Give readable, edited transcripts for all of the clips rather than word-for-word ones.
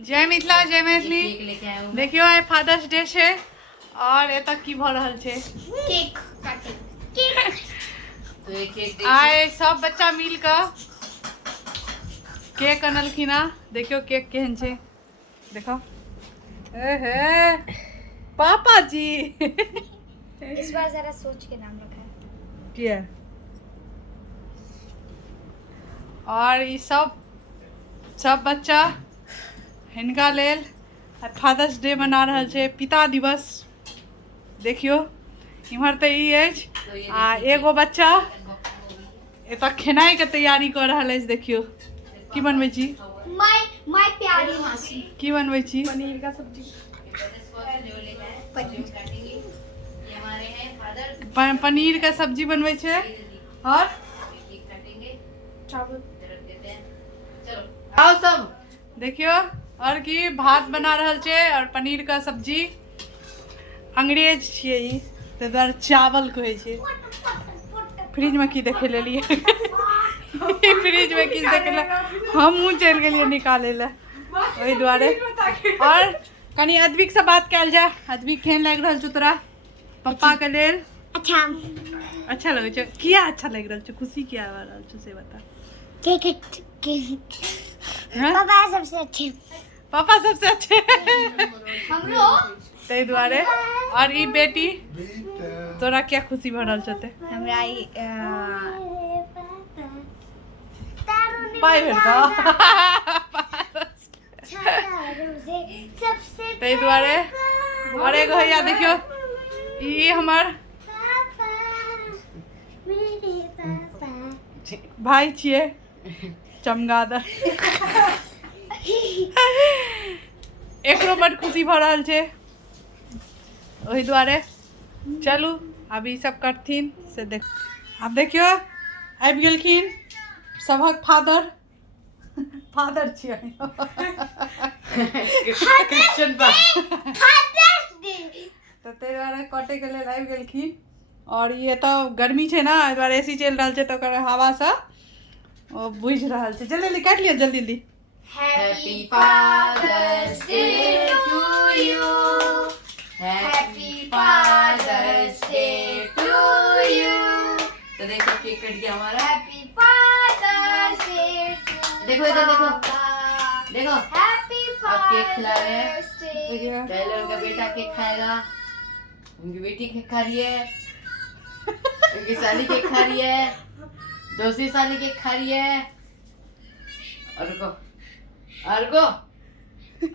जय मिथिला जय मैथिली। देखियो आइ फादर्स डे छे और एतऽ की भ रहल छे केक काटिंग। आइ सब बच्चा मिल क केक अनलखिन हँ। देखियो केक केहन छे देखो। एहे पापा जी इस बार जरा सोच के नाम रखा है। किया और ये सब बच्चा हिनका लेल फादर्स डे मना रहल छे, पिता दिवस। देखियो इम्हर तो ई अछि आ एगो बच्चा एतऽ खेनाई के तैयारी कर रहल अछि। देखियो की बनबै छी? माय प्यारी मासी। की बनबै छी? पनीर का सब्जी। पनीर का सब्जी बनबै छे और चावल। आओ सब देखियो और की भात बना रहल छे और पनीर का सब्जी। अंग्रेज छिए ई ते द्वारे चावल कहै छे। फ्रिज में की देखे लेलिए फ्रिज में की देखे ले हमहू चल गेलिए निकाले ले ओई द्वारे। और कनी अद्विक से बात कैल जा। अद्विक केहन लाग रहल छ तोरा पप्पा के लेल? अच्छा लगे छ। किया अच्छा लग रहल छ? खुशी किया आ रहल छ से बता। पापा सबसे अच्छे। पापा सबसे अच्छे हम लोग ते द्वारे। और ई बेटी तोरा क्या खुशी भ रहल छते? हमरा ई पाई भेटता ते द्वारे। और एगो हैया देखियो ई हमर भाई छिए चमगादड़। एकरो बड़ खुशी भ रहल छे ओही द्वारे। चलू अब ई सब करथिन से देख। अब देखियो आबि गेलखिन सबहक फादर। फादर छिए क्रिश्चियन बा तो ते द्वारे कटे के लेल आबि गेलखिन। और ये तो गर्मी छे ना एहि द्वारे एसी चल रहल छे तो ओकर हवा से ओ बुझ रहल छे। जल्दी जल्दी काट लिया जल्दी जल्दी। Happy Father's Day to you. Happy Father's Day to you. तो देखो केक कट गया हमारा। Happy Father's Day to देखो इधर देखो देखो Happy अब केक खिला रहे हैं। Father's Day. पहले उनका बेटा केक खाएगा, उनकी बेटी केक खा रही है, उनकी साली केक खा रही है, दूसरी साली केक खा रही है। और रुको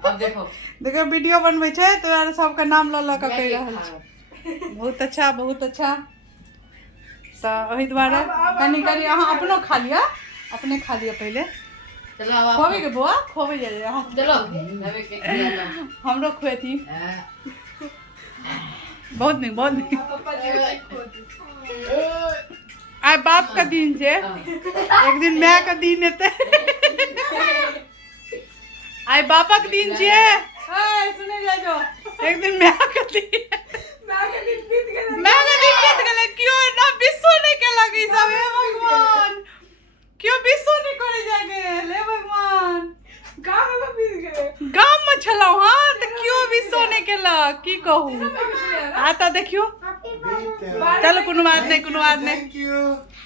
अब देखो देखो वीडियो बनबै छे तो यार सबका नाम ल ल के कह रहल छे। बहुत अच्छा बहुत अच्छा। तो ओही द्वारे कनी कनी अहाँ अपनो खा लिया, अपने खा लिया पहले। चलो अब आप खोबे के बुआ खोबे जा जा चलो हमें केक खिला लो। हमरो खुएती। बहुत नहीं बहुत नहीं। आइ बाप का दिन छे, एक दिन माय का दिन हेते। आइ बापा के दिन छे। ए सुने जा जो एक दिन माय का दिन। माय का दिन बीत गेले क्यों ना विश्व नहीं के लगी सब। हे भगवान क्यों विश्व नहीं करे जागे ले भगवान। गांव में बीत गए, गांव में छलौ। हां त क्यों विश्व नहीं केला की कहू। आता देखियो चलो कोनो बात नहीं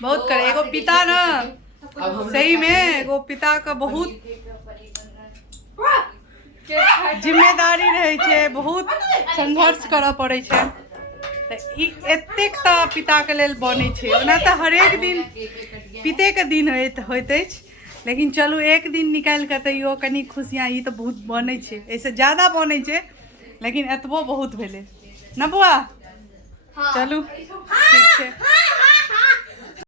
बहुत करे। एगो पिता ना सही में एगो पिता का बहुत जिम्मेदारी रहे छे, बहुत संघर्ष करऽ पड़े छे। ई एतेक त पिता के लेल बने छे। ओना त हर एक दिन पिते के दिन होइत अछि, लेकिन चलू एक दिन निकाल के तैयो कनी खुशियाँ ई तो बहुत बने छे। ऐसे ज्यादा बने छे लेकिन एतबो बहुत भेले ना बुआ। चलू ठीक छे।